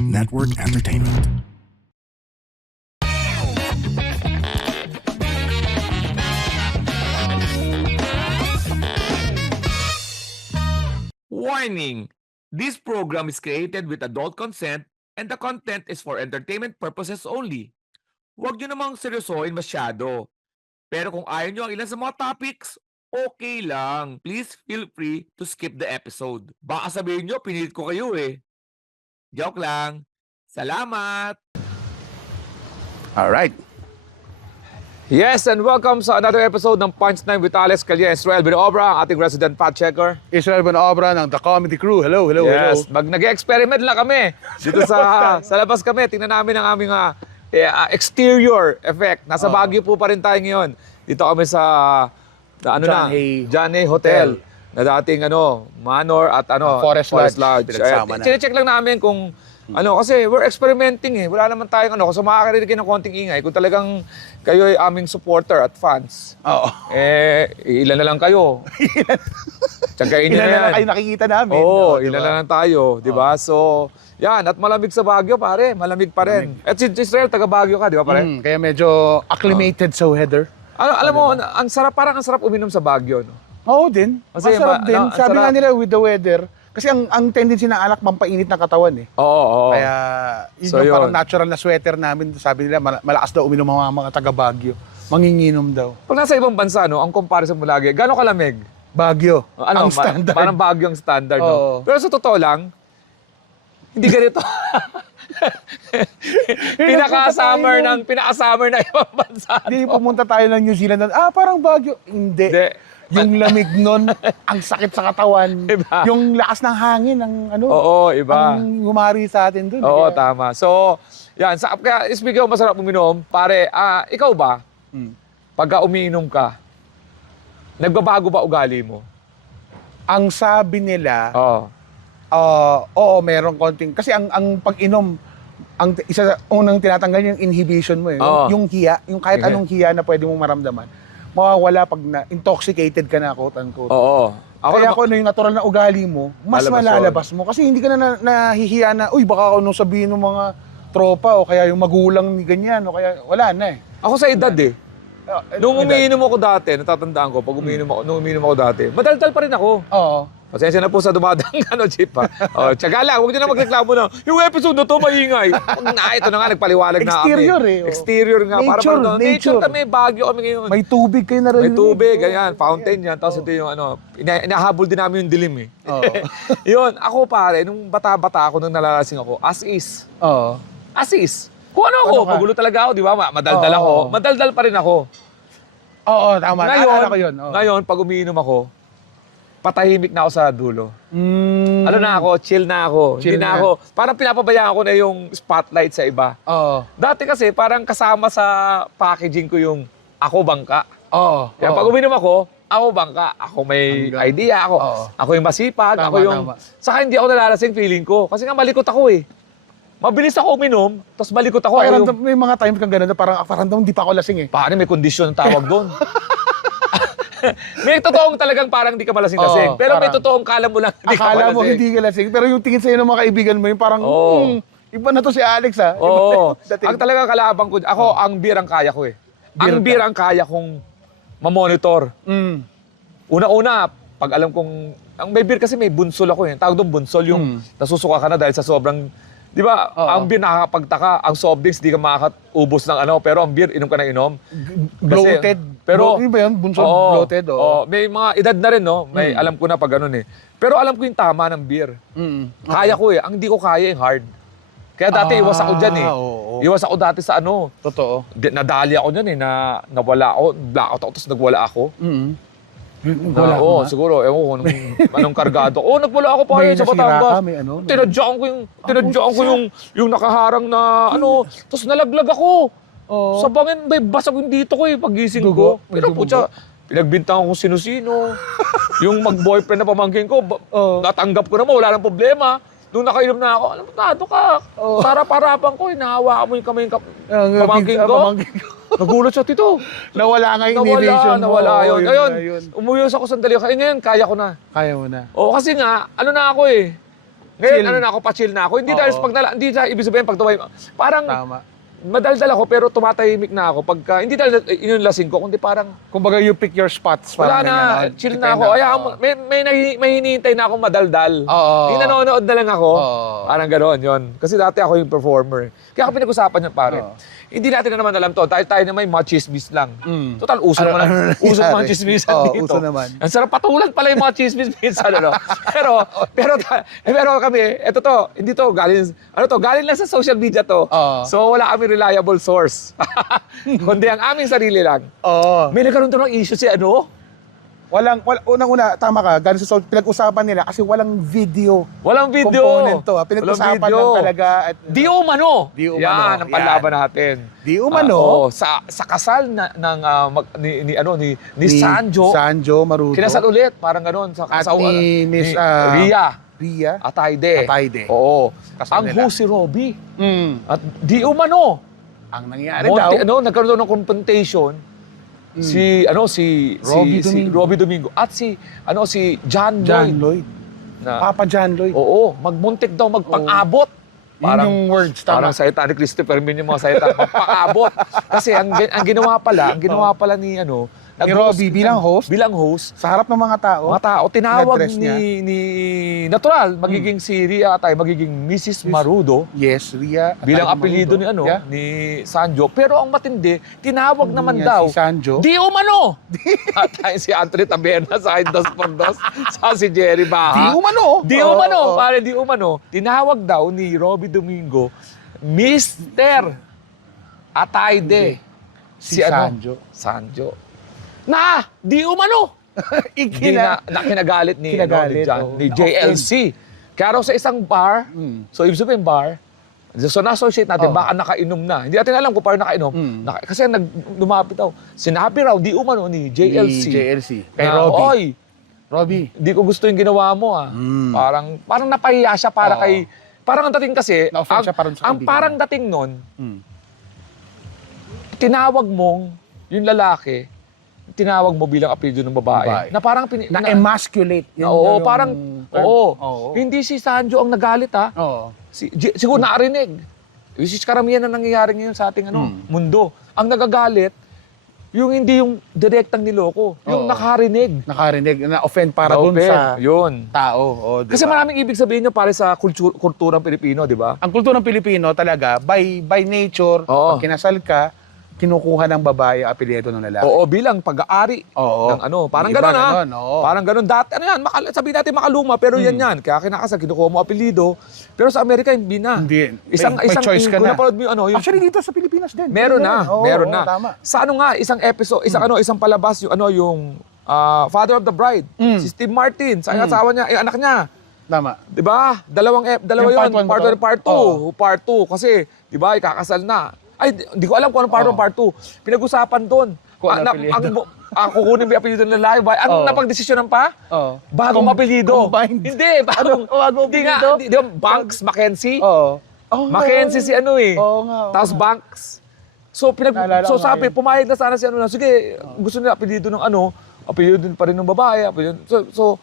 Network Entertainment. Warning! This program is created with adult consent and the content is for entertainment purposes only. Huwag nyo namang seryosohin masyado. Pero kung ayaw nyo ang ilan sa mga topics, okay lang. Please feel free to skip the episode. Baka sabihin nyo, pinilit ko kayo eh. Joke lang. Salamat! Alright. Yes, and welcome sa another episode ng Punchline with Alex Calye, Israel Binobra, ang ating resident fact checker. Israel Binobra ng The Comedy Crew. Hello, hello, Yes, hello. nag-experiment lang kami. Dito sa labas kami, tingnan namin ang aming exterior effect. Nasa Baguio po pa rin tayo ngayon. Dito kami sa John A. Hotel. Na dating Manor at Forest Lodge. Pinagsama na. Chine-check lang namin kung kasi we're experimenting eh. Wala naman tayong so makakarinig kayo ng konting ingay kung talagang kayo ay aming supporter at fans. Oo. Ilan na lang kayo. Tsagain nyo na Ilan na yan. lang kayo nakikita namin. Oo, diba? ilan na lang tayo, di ba? So, yan, at malamig sa Baguio, pare. Malamig pa rin. At si Israel, taga Baguio ka, di ba, pare? Kaya medyo acclimated sa weather. Alam mo, parang ang sarap uminom sa Baguio, no? Oo din. Kasi Masarap din. ang Sabi sarap. nga nila with the weather, kasi ang tendency ng alak, mampainit ng katawan eh. Oo. Kaya yun So, yung parang yun. natural na sweater namin. Sabi nila, malakas daw uminom ang mga taga Baguio. Manginginom daw. Pag nasa ibang bansa, ang comparison mo lagi, gano'ng kalamig? Baguio. Ang standard. Parang Baguio ang standard, no? Oo. Pero sa totoo lang, hindi ganito. pinaka-summer ng ibang bansa. Hindi pumunta tayo ng New Zealand. Parang Baguio. Hindi. Hindi. Yung lamig nun, ang sakit sa katawan. Iba. Yung lakas ng hangin, Oo, iba. ang humari sa atin dun. Oo, Kaya- tama. So, yan. Kaya speaking of masarap uminom, pare, ikaw ba, pagka umiinom ka, nagbabago ba ugali mo? Ang sabi nila, Oo. oo, meron konting, kasi ang pag-inom, isa sa unang tinatanggal yung inhibition mo eh. Oo. Yung hiya, yung kahit Okay. anong hiya na pwede mong maramdaman, mawawala pag intoxicated ka na, quote-unquote. Oo. Kaya kung yung natural na ugali mo, mas Lalabas malalabas mo. Kasi hindi ka na nahihiya na, uy, baka nung sabihin ng mga tropa o kaya yung magulang ni ganyan o kaya wala na eh. Ako sa edad eh. Nung Edad. umiinom ako dati, natatandaan ko, nung umiinom ako dati, madaldal pa rin ako. Oo. Pasensya na po sa dumadang jeep ha. Tsaga lang, huwag nyo na magreklamo na, yung episode na to maingay. Ito na nga, nagpaliwalag na kami. Exterior eh, oh. Exterior nga. Nature, Nature nature. kami, Baguio kami ngayon. May tubig kayo na rin. May tubig, ganyan, fountain yan. Tapos ito yung inahabol din namin yung dilim eh. Oo. Yun, ako pare, nung bata-bata ako, nung nalalasing ako, as is. Oo. As is. Kung ano ako, Ano ka? magulo talaga ako, di ba? Madaldal Oo. ako. Madaldal pa rin ako. Oo, tama. Naalala ko yun. Oo. Ngayon, pag umiinom ako, patahimik na ako sa dulo. Na ako, chill na ako. Chill Hindi na na. ako, parang pinapabayaan ko na yung spotlight sa iba. Oo. Dati kasi, parang kasama sa packaging ko yung ako bangka. Oo. Kaya pag uminom ako bangka. Ako may idea, Oo. ako yung masipag, Tama, ako yung... tama. Saka hindi ako nalalasing feeling ko. Kasi nga malikot ako eh. Mabilis ako uminom, tapos malikot ako. Pakiramdam, may mga times kang gano'n na parang pakiramdam hindi pa ako lasing eh. Paano may kondisyon ang tawag doon? May totoong talagang parang hindi ka malasing-lasing. Oo, Pero may parang- totoong kala mo lang hindi ka Akala mo malasing. hindi ka lasing, pero yung tingin sa'yo ng mga kaibigan mo, yung parang, Oo. iba na to si Alex ha. Iba Oo. na yung dating. Ang talagang kalabang ko, ako ang beer ang kaya ko eh. Beer Ang beer ang kaya kong mamonitor. Mm. Una-una, pag alam kong, ang may beer kasi may bunsol ako eh. Tawag doon bunsol, yung nasusuka ka na dahil sa sobrang, di ba, Oo. ang beer nakakapagtaka, ang soft drinks di ka makakaubos ng pero ang beer, inom ka na inom. Bloated. Pero, Bloated ba yun? Bunsol, oo, bloated, oo. oo. May mga edad na rin, no? May alam ko na pag ganun eh. Pero alam ko yung tama ng beer. Mm. Kaya ko eh. Ang hindi ko kaya yung hard. Kaya dati iwas ako dyan eh. Oo. Iwas ako dati sa Totoo. nadali ako dyan eh, na nawala ako, blackout ako, tapos nagwala ako. Mm. Oo, siguro, ewan ko anong kargado. Nagwala ako pa May sa nasira Batangas. ka, may ano. Tinadyaan ko yung nakaharang na tapos nalaglag ako. Oo. Sa bangin, may basag yung dito ko eh, pagising Dugo? ko. May Pero dugo? putya, pinagbintangan ko sino-sino. Yung mag-boyfriend na pamangkin ko, Oo. natanggap ko naman, wala nang problema. Nung nakainom na ako, alam mo, tado ka. Oo. Sarap-harapan ko, hinahawakan mo yung kamay ng Ang pamangkin ko. pamangkin ko. Nagulat siya, Tito. Nawala nga yung inhibition mo. Nawala Oo, yun. Ngayon, na yun. umuyos ako sandali. Ngayon, kaya ko na. Kaya mo na. O kasi nga, na ako eh. Ngayon, Chill. ano na ako, pa-chill na ako. Hindi dahil sa hindi sa ibig sabihin pag tumay. Parang Tama. madaldal ako pero tumatahimik na ako pagka hindi dahil inunlasing ko kundi parang Kumbaga you pick your spots. wala parang na, ganyan, no? chill Depende na ako. Kaya may hinihintay na akong madaldal. Oo. Hindi nanonood na lang ako. Oo. Parang gano'n, yun. Kasi dati ako yung performer. Kaya ako pinag-usapan yan, pare. Oo. Hindi natin na naman alam to. Dahil tayo na may mga chismis lang. Mm. Total, uso naman. Uso naman ang chismisan Oo, dito. uso naman. Ang sarap patulan pala yung mga chismis minsan, ano. Pero kami, eto to, hindi to, galing lang sa social media to. Oo. So, wala kami reliable source. Kundi ang aming sarili lang. Oo. May nagkaroon to ng issue si ano? Unang-una, tama ka, galing sa pinag-usapan nila kasi walang video Walang video. component to. Pinag-usapan Walang video. lang talaga. At, Di umano. Di umano, Yan ang panlaban natin. Di umano. Oo, sa kasal ni Sanjo, Marudo. kinasal ulit, parang gano'n. Sa At kasawa ni Miss, Ria Atayde. Atayde. Oo. Kasal Ang nila. host si Robby. Mm. At di umano. Ang nangyari daw, Nagkaroon daw ng confrontation. Si Robby Domingo at si John John Lloyd. Lloyd. Na, Papa John Lloyd. oo, magmuntik daw magpang-abot. Yun yung words, tama. Parang salita ni Christopher Min yung mga salita. Magpang-abot. Kasi ang ginawa pala ni Robby bilang host? Bilang host, Sa harap ng mga tao. mga tao, tinawag Na-dress niya. ni natural, magiging si Ria Atay, magiging Mrs. Marudo. Yes, Ria. Bilang Atayde apelyido Marudo. ni Yeah. ni Sanjo. Pero ang matindi, tinawag naman Yan, daw. Si Sanjo. Di umano! Atay si Anthony Taberna sa Dos por Dos, sa si Jerry Baha. Di umano. Di Oo, umano, oo. pare, di umano. Tinawag daw ni Robby Domingo, Mr. Atayde. Si Sanjo. Sanjo. Di umano! Kinagalit ni JLC. Kaya raw sa isang bar, so ibig sabihin bar, so na-associate natin, baka nakainom na. Hindi natin alam kung paano nakainom. Kasi lumapit daw. Sinabi raw, di umano ni JLC. JLC. Kay na, Robby. Oy, Robby. di ko gusto yung ginawa mo ah. Parang napahiya siya para Oo. kay... Parang ang dating kasi, Na-offend siya parang sa ang kaibigan parang niya. dating nun, tinawag mong yung lalaki, tinawag mo bilang apelyido ng babae. Babae. Na parang... Na-emasculate. Oo, parang... term. Oo. Hindi si Sanjo ang nagalit ha. Oo. Siguro nakarinig. Which is karamihan na nangyayari ngayon sa ating mundo. Ang nagagalit, yung hindi yung direktang niloko, yung Oo. nakarinig. Nakarinig. Na-offend para dun sa Yun. tao. Oh, diba? Kasi maraming ibig sabihin nyo pare sa kulturang Pilipino, di ba? Ang kulturang Pilipino talaga, by nature, Oo. pag kinasal ka, kinukuha ng babae ang apelyido ng lalaki. Oo, bilang pag-aari Oo. ng parang Iba gano'n ha. ganun, oo. Parang gano'n. Dati, sabihin natin makaluma, pero yan. Kaya kinakasal, kinukuha mo apelido. Pero sa Amerika, hindi na. Hindi. Isang choice ka kung na. napanood mo yung Actually, dito sa Pilipinas din. meron na, Oo, meron oo, na. Tama. Sa isang episode, isang palabas yung Father of the Bride, si Steve Martin, sa asawa niya, anak niya. Tama. 'Di ba? Dalawa Yung yun, part one ba part to? 1 and part 2. Oo. Part 2 kasi 'di ba, ikakasal na. Ay, di ko alam kung anong part 1, part 2. Pinag-usapan doon. Kung ano apelyido. Kukunin mo yung apelyido ng lalaki. Ang Oo. napagdesisyonan pa? Oo. Bagong apelyido. Combined. Hindi, bagong Bagong Hindi nga, apelyido? di ba, Banks, Mackenzie? Oo. Mackenzie si Oo nga. Tapos Banks. So Naalala ko nga sabi, yun. pumayag na sana si sige, gusto nila apelyido ng apelyido din pa rin ng babae, apelyido. So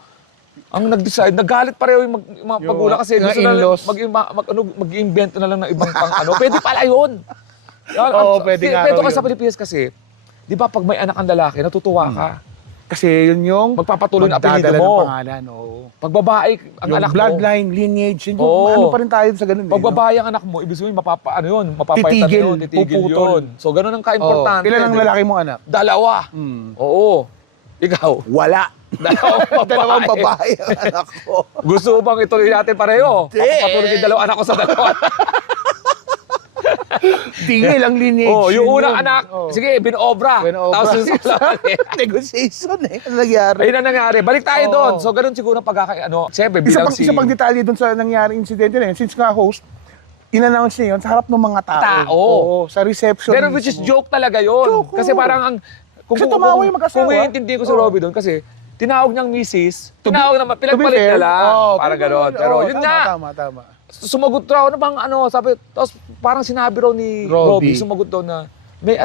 ang nag-decide, nagalit pareho yung mga Yung pagulang kasi mga gusto na in-laws. mag-invent na lang ng ibang Pwede pala yun. Yan, Oo, pwede nga Pwede raw ka sa yun. Pilipinas kasi, di ba pag may anak ang lalaki, natutuwa ka. Kasi yun yung Magpapatuloy ng apelyido magdadala mo. ng pangalan. Oo. Pag babae ang Yung anak mo, bloodline, lineage, yun yung Oo. ano pa rin tayo sa ganun. pag babae ang anak mo, ibig sabihin mapapaitan Titigil, yun, titigil puputol. yun. So ganun ang ka-importante. Ilan ang di ba? lalaki mong anak? Dalawa. Oo. Ikaw? Wala. Dalawang babae ang anak ko. Gusto mo bang ituloy natin pareho? Hindi. Papatuloy yung dalawang anak ko sa dalawa. Tingil ang lineage. Oh, yung yun unang yun. anak, Oo. sige, binobra. Tapos yung Negotiation Ano nangyari? ayun ang nangyari. Balik tayo Oo. doon. So, ganun siguro siyempre, bilang Isa pang detalye dun sa nangyaring insidente na yun, since nga host, in-announce niya yun sa harap ng mga tao. Tao. Oo, sa reception Pero which is joke talaga yun. Joke, Kasi oo. parang Kasi tumawa yung mag-asawa. Kung iintindihin ko si Oo. Robby doon, kasi tinawag niyang misis, To be- tinawag naman, pinagpalit fair, niya lang. oo, Parang to be gano'n. fair, Pero oo, yun tama, nga, Tama. sumagot raw, sabi, tapos parang sinabi raw ni Robby. Robby, sumagot daw na,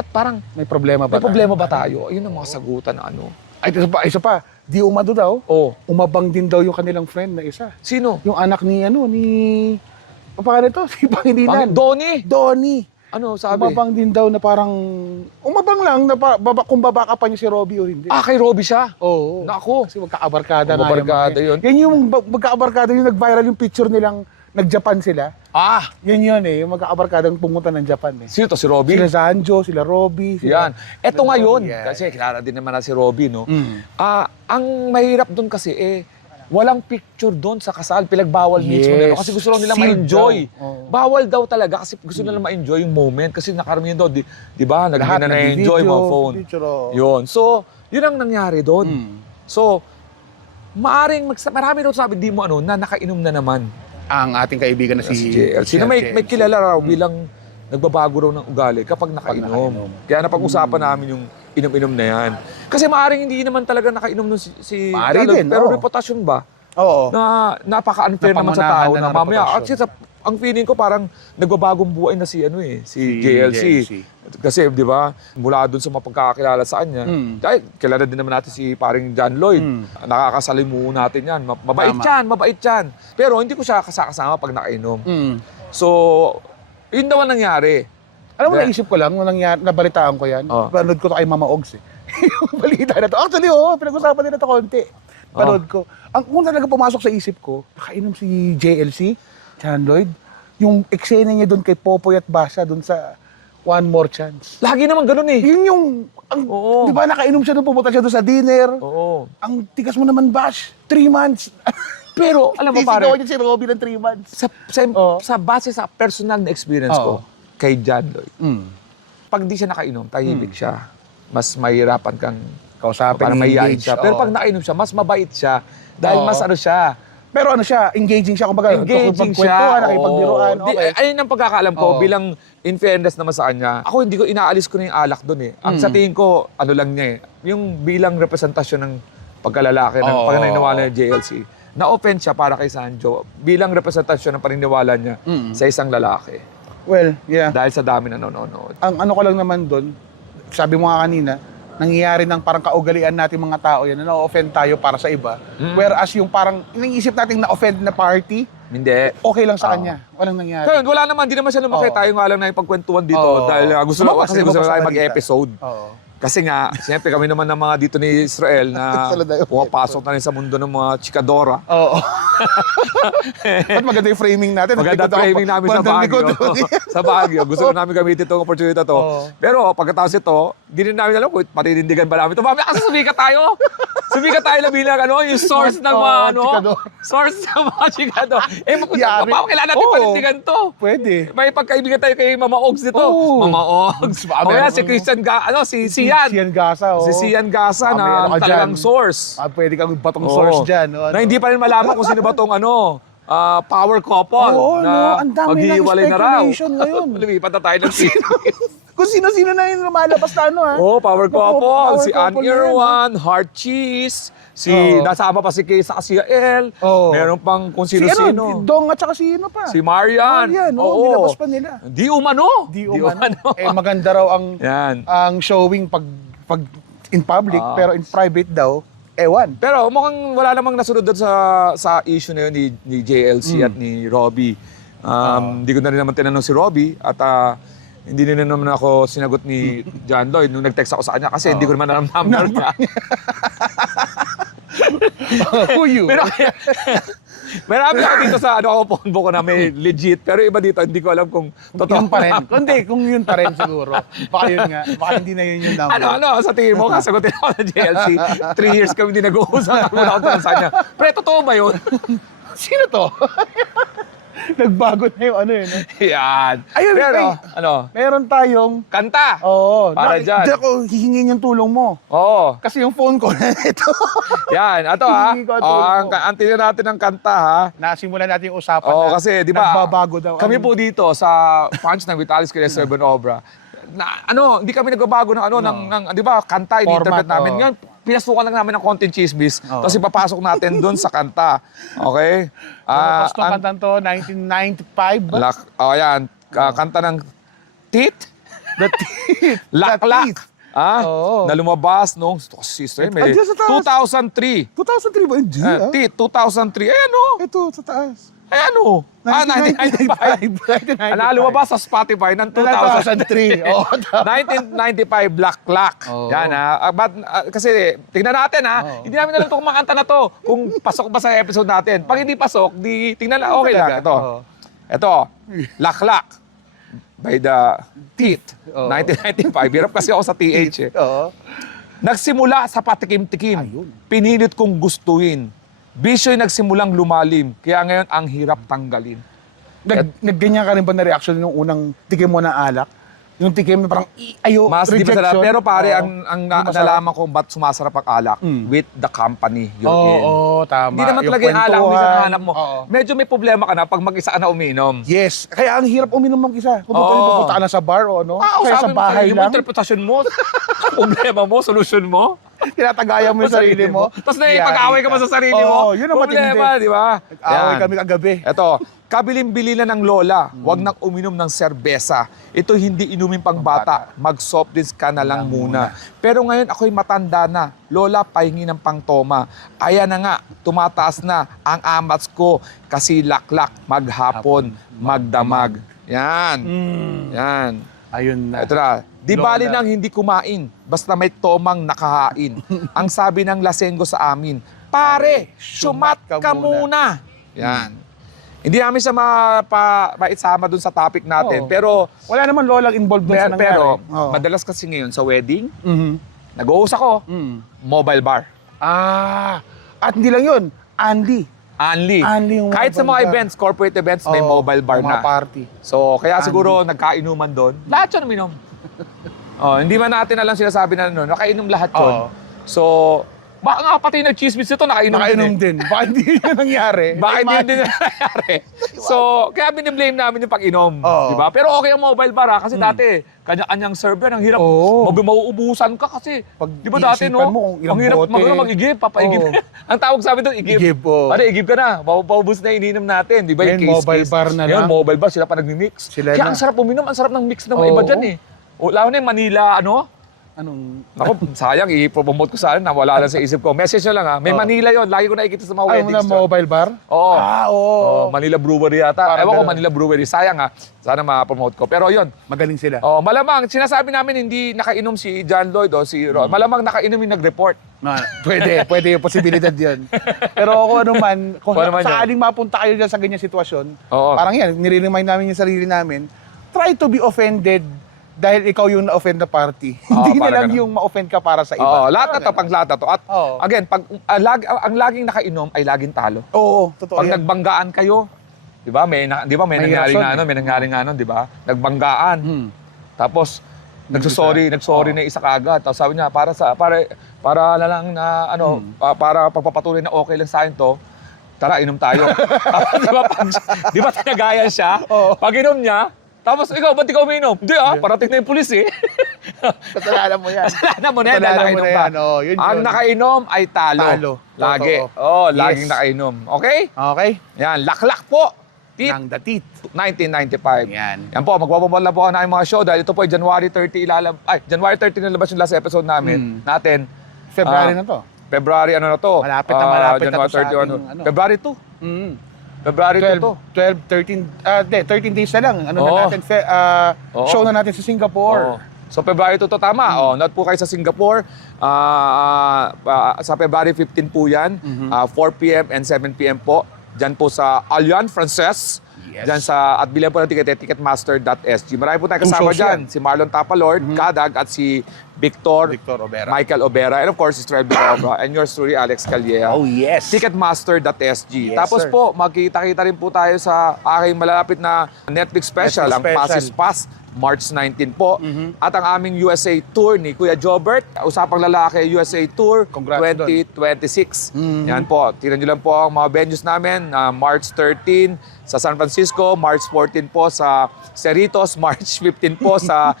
parang, May problema ba? may problema ba tayo? Ayun ang mga sagutan na ano. Ay, isa pa. di umado daw, Oh. umabang din daw yung kanilang friend na isa. Sino? Yung anak ni, ang pangalan to? Si Pangilinan. Donnie. Donnie. Ano sabi? Umabang din daw na parang, umabang lang na kung babaka pa niya si Robbie o hindi. Kay Robbie siya. Oo. Naku. Kasi magkaabarkada nga Magkaabarkada yung mga yun. Yan yung magkaabarkada yung nag-viral yung picture nilang nag-Japan sila. Yan yun eh, yung magkaabarkadang pumunta ng Japan eh. Sino to? Si Robbie? Sila Sanjo, sila Robbie. Yan. Eto ngayon, Yan. kasi kilala din naman na si Robbie, no? Mm. Ang mahirap doon kasi, walang picture doon sa kasal. Pinagbawal mismo nila. Kasi gusto lang nila Sealed ma-enjoy. daw. Oo. Bawal daw talaga kasi gusto nila ma-enjoy yung moment. Kasi nakaramihan daw, di ba? Lahat Na-enjoy nag-video, mga phone. picture, oo. Yun. So, yun ang nangyari doon. Mm. So, marami daw sabi, di mo na nakainom na naman. Ang ating kaibigan na Si JLC. Na may kilala raw bilang nagbabago raw ng ugali kapag nakainom. Kaya napag-usapan namin yung inom-inom na yan. Kasi maaaring hindi naman talaga nakainom nun si Maaari Carlo, din, pero oo. reputasyon ba? Oo. Na napaka-unfair naman sa tao Napamanahan na na mamaya. reputasyon. At ang feeling ko parang nagbabagong buhay na si JLC. Kasi, di ba, mula doon sa mapagkakakilala sa kanya, dahil kilala din naman natin si paring John Lloyd. Nakakasalimuho natin yan. Mabait Tama. yan, mabait yan. Pero hindi ko siya kasama pag nakainom. So, yun daw ang nangyari. Alam mo, Yeah. naisip ko lang, nung nangyari, nabalitaan ko yan, panood ko to kay Mama Ogs eh. Yung balita na to. Actually, pinag-usapan nila to konti. Panood ko. Kung talaga pumasok sa isip ko, nakainom si JLC, John Lloyd, yung eksena niya doon kay Popoy at Basha doon sa One More Chance. Lagi naman ganun eh. Yun yung, Oo. di ba nakainom siya doon, pumunta siya doon sa dinner. Oo. Ang tigas mo naman, Bash. 3 months. Pero, alam mo pare, Isigaw niya si Robby ng 3 months. Oo. sa base sa personal na experience ko Oo. kay John Lloyd, Mm. pag di siya nakainom, tahimik siya. Mas mahirapan kang Kausapin, parang mahihain engage. siya. Pero Oo. pag nakainom siya, mas mabait siya. Dahil Oo. mas ano siya, Pero ano siya, engaging siya, kumbaga, engaging siya. nakipagkwentuhan, nakipagbiruan. Oo. Okay. Ayun ang pagkakaalam ko Oo. bilang in fairness naman sa kanya. Ako hindi ko inaalis ko na yung alak doon eh. Ang sa tingin ko, ano lang niya eh, yung bilang representasyon ng pagkalalaki ng Oo. paniniwala ng JLC. Na-offend siya para kay Sanjo bilang representasyon ng paniniwala niya sa isang lalaki. Well, yeah. Dahil sa dami na nanonood. Ang ano ko lang naman doon, sabi mo nga kanina, nangyayari ng parang kaugalian natin mga tao yan, na na-offend tayo para sa iba. Whereas yung parang, iniisip natin na-offend na party, Hindi. okay lang sa kanya. Walang nangyari. Kaya wala naman, di naman siya lumaki. Oo. Tayo nga lang na ipagkwentuhan dito Oo. dahil gusto Lumabas, kasi gusto lumabas na tayo sa balita. mag-episode. Oo. Kasi nga, siyempre kami naman ng mga dito ni Israel na Sila tayo. pumapasok na rin sa mundo ng mga chikadora. Oo. At maganda yung framing natin. Maganda Likod ako, framing namin sa bandang Baguio. likod. Sa Baguio. Gusto na namin gamitin itong opportunity na to. Oo. Pero pagkatapos ito, di rin namin alam kung patinindigan ba namin ito. Mamaya kasi sumikat tayo. Sumikat tayo na bilang yung source ng mga chikador. source ng mga chikador. Yari. Kailangan natin Oo. panindigan to. Pwede. May pagkaibigan tayo kay Mama Ogs dito. Oo. Mama Ogs. Ah, O yan, meron- si Christian si Sian. Sian Gasa. Si Sian Gasa Ah, may na ano ka talagang dyan. source. Pwede kang batong Oo. source dyan. No? Na hindi pa rin malaman kung sino ba tong power couple Oo, na ang dami ng maghihiwalay na raw. speculation ngayon. Lumipat na tayo ng scene. Kung sino-sino na yung lumalabas na ano ha. Oh, power couple. Power Si Ann couple na yan, Irwan, Heart Cheese, Oo. nasama pa si Kaysa Asiael, Oo. meron pang kung Si sino-sino. Dong at saka sino pa. Si Marian. Marian, Oo. nilabas pa nila. Di umano. Di umano. Maganda raw ang Yan. ang showing pag in public, pero in private daw, ewan. Pero mukhang wala namang nasunod doon sa issue na yun ni JLC at ni Robbie. Hindi ko na rin naman tinanong si Robbie at hindi na naman ako sinagot ni John Lloyd nung nag-text ako sa kanya kasi hindi ko naman alam number niya. Who you? Pero marami ako dito sa phone book ko na may legit pero iba dito hindi ko alam kung totoo. Yun pa rin. Kundi, kung yun pa rin siguro. Baka yun nga. Baka hindi na yun yung number. Ano, sa tingin mo, kasagutin ako ng JLC. 3 years kami hindi nag-uusap. Wala akong tanong sa kanya. Pre, totoo ba yun? Sino to? Nagbago na yung ano yun. Yan. Ayun, Pero, ay. Meron tayong, kanta. oo. Para dyan. Di ako hihingin yung tulong mo. Oo. Kasi yung phone ko na ito. Yan. Ito Hihingi ko ang tulong mo. ang tingnan natin ng kanta ha. Nasimulan natin yung usapan Oo, na kasi di ba, nagbabago daw. kami po dito sa Punch ng Vitalis Kines Urban Obra, na hindi kami nagbabago ng ng di ba, kanta, ini-interpret Format, namin. oo. Ngayon, pinasukan lang namin ng konting chismis, tapos ipapasok natin doon sa kanta. Okay? Tapos nung kantang to, 1995 ba? Yan. Kanta ng Tit, The Teeth. Laklak, The Teeth. Oo. Na lumabas noong, sister, may Andiyan sa taas. 2003. 2003 ba? Hindi, ah. 2003. Ayan o. Ito, sa taas. Ayan o. 1995. 1995. Lumabas sa Spotify ng 2000. 2003. Oo, 1995, Black Clock. Oo. Yan kasi tingnan natin Oo. Hindi namin alam itong makanta na to. Kung pasok ba sa episode natin. Pag hindi pasok, tingnan na okay lang. Talaga? Ito. Oo. Ito. Laklak. By the Teeth. Oo. 1995. Hirap kasi ako sa TH eh. Oo. Nagsimula sa patikim-tikim. Ayun. Pinilit kong gustuin. Bisyo'y nagsimulang lumalim. Kaya ngayon ang hirap tanggalin. Nagganyan ka rin ba na reaction nung unang tikim mo na alak? Yung tikim na parang, Mas di masarap. Pero pare, Oo. ang Di masarap. nalaman ko ba't sumasarap ang alak with the company you're in. Oo, tama. Hindi naman talaga yung alak kung minsan kwentuhan. nahanap mo. Oo. Medyo may problema ka na pag mag-isa ka na uminom. Yes. Kaya ang hirap uminom mag-isa. Kung Oo. pupunta ka na sa bar o ano. Kaya sa Sabi mo bahay sarili mo, lang. interpretasyon mo, problema mo, solusyon mo. Tinatagayan mo yung sarili mo. Tapos nakipag-away ka pa sa sarili mo. Oo, yun ang matindi. Problema, di ba? Away Yan. kami kagabi. Ito, kabilin-bilinan ng lola, wag nang uminom ng serbesa. Ito hindi inumin pang bata, mag-soft drinks ka na lang muna. Pero ngayon ako'y matanda na, lola pahingi ng pangtoma. Ayan na nga, tumataas na ang amats ko kasi laklak, maghapon, magdamag. Yan, yan. Ayun na. Ito na, di Lola. bali nang hindi kumain, basta may tomang nakahain. Ang sabi ng lasenggo sa amin, pare, syumat ka muna. Yan. Hindi namin siya maisama dun sa topic natin, Oo. pero Wala naman lolang involved doon sa nangyari. pero Oo. madalas kasi ngayon sa wedding, Mhm. nag-uus ako, mobile bar. At hindi lang yun, Andy. Only. Yung Kahit sa mobile mga bar. events, corporate events, may Oo, mobile bar mga na. party. So, kaya siguro nagkainuman doon. Lahat yun uminom. Hindi man natin alam sinasabi na ano, nakainom lahat yun. Oo. So, baka nga pati yung nag-chismis ito, nakainom Nakainom din. din. Baka hindi yun nangyari. Baka hindi din nangyari. So, kaya biniblame namin yung pag-inom. Oo. Diba? Pero okay ang mobile bar kasi dati, kanya-kanyang server, ang hirap. Oo. Mauubusan ka kasi. Pag Di ba dati, iisipan mo kung ilang ang hirap bote. mag-igib, papaigib. Oo. Ang tawag sa amin doon, igib. Igib, oo. Pare, igib ka na. Paubos na ininom natin. Di ba yung Ngayon, case? mobile bar na Ngayon, lang. mobile bar, sila pa nagmi-mix. Sila Kaya na. ang sarap uminom, ang sarap ng mix ng mga Oo. iba dyan eh. Lalo na yung Manila, Anong... Ako, sayang, i-promote ko sa akin, nawala lang sa isip ko. Message na lang ha. May Oo. Manila yon, lagi ko nakikita sa mga Ayaw mo weddings. na dyan. mobile bar? Oo. Oo. Manila Brewery yata. Parang Ewan ko, ganun. Manila Brewery. Sayang ha. Sana ma-promote ko. Pero yon. Magaling sila. Malamang, sinasabi namin hindi nakainom si John Lloyd o si Ron. Malamang nakainom yung nag-report. Pwede yung posibilidad yun. Pero kung ano man, kung Kung ano man sakaling mapunta kayo dyan sa ganyan sitwasyon, Oo. parang yan, nire-remind namin yung sarili namin, try to be offended dahil ikaw yung na-offend na party. Hindi na parang lang ganun. yung ma-offend ka para sa iba. Oo, lahat na to, pang lahat na to. At Oo. again, pag ang laging nakainom ay laging talo. Oo, totoo Pag yan. nagbanggaan kayo, 'di ba? May May nangyari reaction, nga ano, may nangyari nga ano, 'di ba? Nagbanggaan. Tapos nagsorry na isa kaagad. Tapos sabi niya para na lang na ano, para pagpapatuloy na okay lang sa akin to. Tara, inom tayo. Tapos, di ba tinagayan siya? Oo. Pag inom niya, tapos ikaw, ba't ikaw uminom? Hindi parating na yung pulis eh. Kasalanan mo yan. Kasalanan mo na yan, Kasalanan mo nakainom na ka. yan, oo, yun Ang yun. nakainom ay talo. Talo. Lagi. Totoo. Laging Yes. nakainom. Okay? Okay? Yan, laklak po. Tit, Nang datit. 1995. Yan. Yan po, magpapamahal na po ako ng mga show dahil ito po ay January 30 January 30 nalabas yung last episode natin. February na to. February ano na to? Malapit na malapit na January to sa 31. ating, ano. February 2. Mm. February 2 to. 13 days na lang. Ano Oo. na natin, Oo. show na natin sa Singapore. Oo. So February 2 to tama. Not po kayo sa Singapore. Sa February 15 po yan. 4 p.m. and 7 p.m. po. Diyan po sa Allian Frances. Yes. Diyan sa, at bilhan po ng ticket, ticketmaster.sg. Marami po tayong Two kasama shows dyan. yan. Si Marlon Tapalord, Kadag, at si Victor Obera. Michael Obera. And of course, Israel Bilobra. And yours truly, Alex Calleja. Oh, yes. Ticketmaster.sg. Yes, Tapos sir. po, magkita-kita rin po tayo sa aking malapit na Netflix special, Netflix ang special. Passes Pass, March 19 po. At ang aming USA Tour ni Kuya Jobert, Usapang Lalaki USA Tour Congrats 2026. Yan po, tingnan nyo lang po ang mga venues namin. March 13 sa San Francisco, March 14 po sa Cerritos, March 15 po sa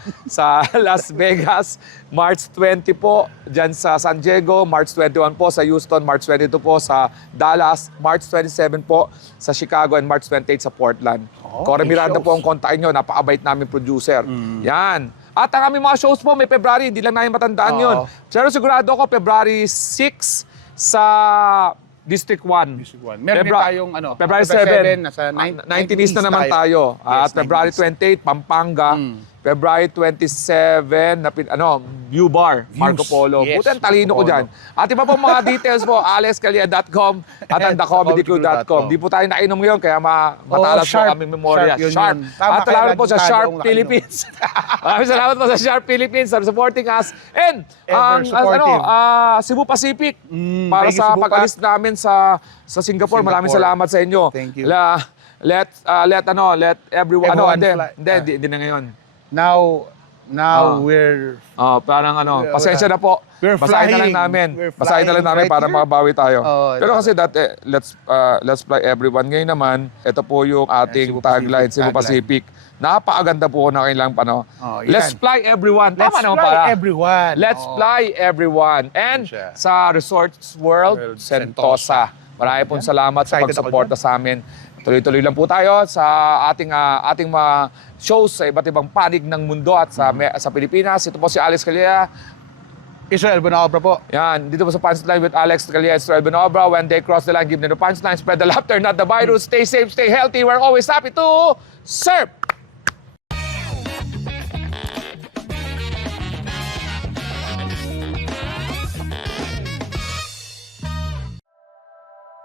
Las Vegas, March 20 po dyan sa San Diego, March 21 po sa Houston, March 22 po sa Dallas, March 27 po sa Chicago, and March 28 sa Portland. Oh, Corey big Miranda shows. po ang kontakin nyo, napakabait namin producer. Yan. At ang aming mga shows po, may February, hindi lang namin matandaan yun. Pero sigurado ako, February 6 sa District 1. Meron din tayong February 7, nasa 19 East na naman tayo. At February 28, Pampanga. February 27, View Bar, Marco Polo. Yes, Buti ang talino ko Marco dyan. At iba pong mga details po, alexcalia.com at andacomedycrew.com. Di po tayo nainom ngayon, kaya matalas po Sharp. aming memorya. Sharp yun Sharp. yun. Tama, At salamat kailan po sa tayo Sharp ang nakainom. Philippines. Maraming salamat po sa Sharp Philippines for supporting us. And Ever supportive. Cebu Pacific, para thank you, sa Cebu pag-alis namin sa Singapore. Maraming salamat sa inyo. Thank you. Let everyone, Everyone hindi na ngayon. Now we're Parang pasensya na po. We're Basahin na lang flying. namin. We're Basahin na lang flying namin right para here. makabawi tayo. Pero tama. kasi let's fly everyone. Ngayon naman, ito po yung ating Cebu tagline, Pacific Cebu Pacific. Napakaganda po na kailang yan. Let's fly everyone. Let's Tama naman fly para. everyone. Let's fly everyone. And Siya. sa Resorts World, Sentosa. Marami pong salamat sa Excited ako pagsuporta sa amin. Tuloy-tuloy lang po tayo sa ating mga shows sa iba't ibang panig ng mundo at sa Pilipinas. Ito po si Alex Calleja. Israel Bonobra po. Yan, dito po sa Punchline with Alex Calleja and Israel Bonobra. When they cross the line, give them the punchline. Spread the laughter, not the virus. Stay safe, stay healthy. We're always happy to serve.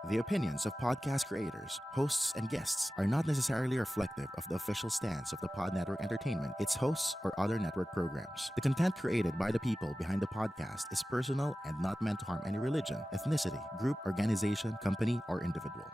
The opinions of podcast creators, hosts, and guests are not necessarily reflective of the official stance of the Pod Network Entertainment, its hosts, or other network programs. The content created by the people behind the podcast is personal and not meant to harm any religion, ethnicity, group, organization, company, or individual.